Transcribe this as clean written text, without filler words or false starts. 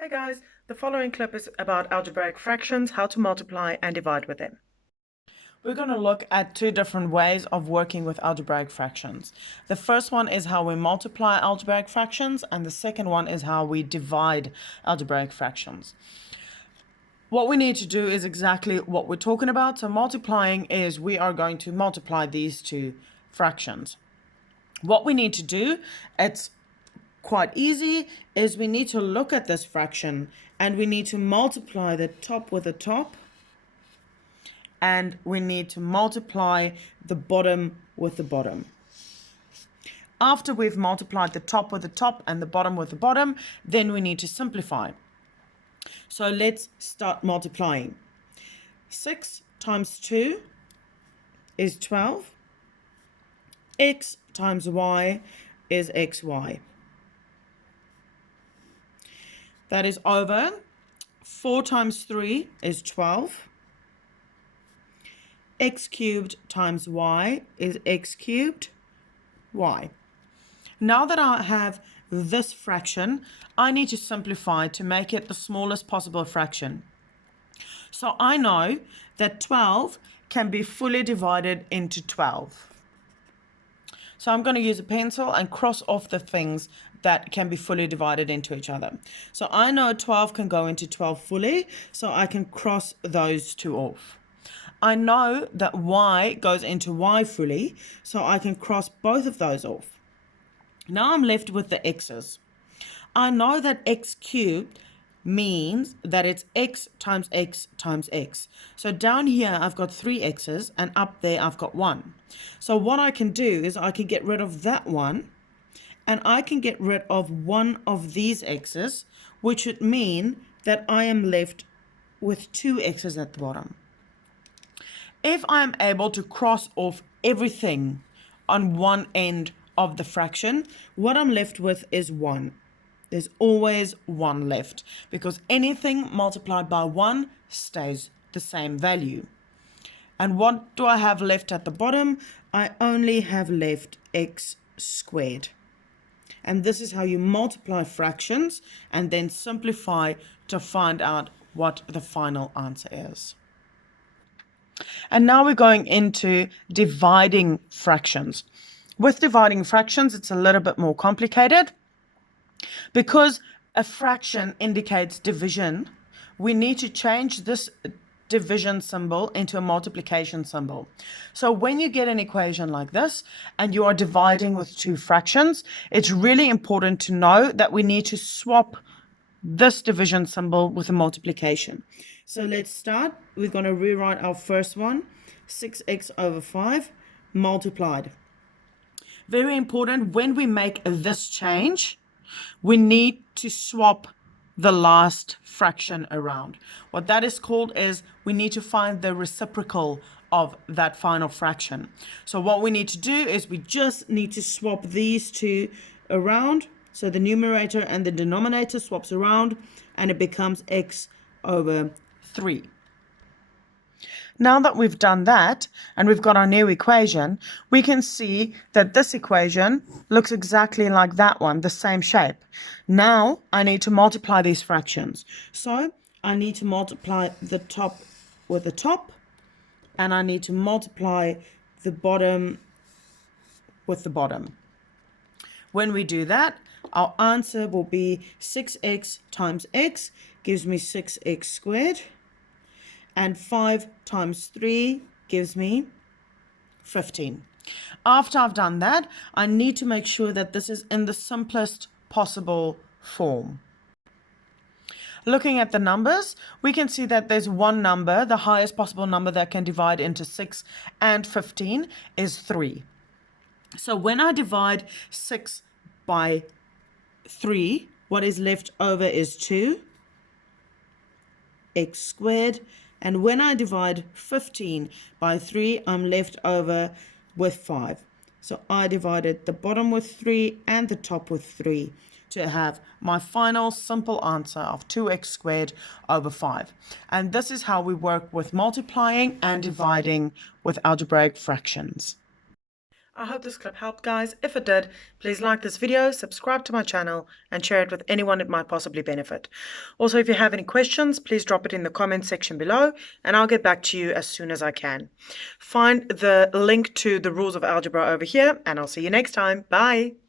Hey guys, the following clip is about algebraic fractions, how to multiply and divide with them. We're going to look at two different ways of working with algebraic fractions. The first one is how we multiply algebraic fractions, and the second one is how we divide algebraic fractions. What we need to do is exactly what we're talking about. So multiplying is we are going to multiply these two fractions. What we need to do, it's quite easy, is we need to look at this fraction and we need to multiply the top with the top, and we need to multiply the bottom with the bottom. After we've multiplied the top with the top and the bottom with the bottom, then we need to simplify. So let's start multiplying. 6 times 2 is 12. X times y is xy. That is over 4 times 3 is 12. X cubed times y is x cubed y. Now that I have this fraction, I need to simplify to make it the smallest possible fraction. So I know that 12 can be fully divided into 12. So I'm going to use a pencil and cross off the things that can be fully divided into each other. So I know 12 can go into 12 fully, so I can cross those two off. I know that y goes into y fully, so I can cross both of those off. Now I'm left with the x's. I know that x cubed means that it's x times x times x. So down here I've got 3 x's and up there I've got 1. So what I can do is I can get rid of that one and I can get rid of one of these x's, which would mean that I am left with 2 x's at the bottom. If I am able to cross off everything on one end of the fraction, what I'm left with is 1. There's always 1 left because anything multiplied by 1 stays the same value. And what do I have left at the bottom? I only have left x squared. And this is how you multiply fractions and then simplify to find out what the final answer is. And now we're going into dividing fractions. With dividing fractions, it's a little bit more complicated. Because a fraction indicates division, we need to change this division symbol into a multiplication symbol. So when you get an equation like this and you are dividing with two fractions, it's really important to know that we need to swap this division symbol with a multiplication. So let's start. We're going to rewrite our first one, 6x over 5 multiplied. Very important, when we make this change, we need to swap the last fraction around. What that is called is we need to find the reciprocal of that final fraction. So what we need to do is we just need to swap these two around. So the numerator and the denominator swaps around and it becomes x over 3. Now that we've done that and we've got our new equation, we can see that this equation looks exactly like that one, the same shape. Now I need to multiply these fractions. So I need to multiply the top with the top and I need to multiply the bottom with the bottom. When we do that, our answer will be 6x times x gives me 6x squared. And 5 times 3 gives me 15. After I've done that, I need to make sure that this is in the simplest possible form. Looking at the numbers, we can see that there's one number, the highest possible number that can divide into 6 and 15 is 3. So when I divide 6 by 3, what is left over is 2 x squared. And when I divide 15 by 3, I'm left over with 5. So I divided the bottom with 3 and the top with 3 to have my final simple answer of 2x squared over 5. And this is how we work with multiplying and dividing with algebraic fractions. I hope this clip helped, guys. If it did, please like this video, subscribe to my channel, and share it with anyone it might possibly benefit. Also, if you have any questions, please drop it in the comment section below, and I'll get back to you as soon as I can. Find the link to the rules of algebra over here, and I'll see you next time. Bye!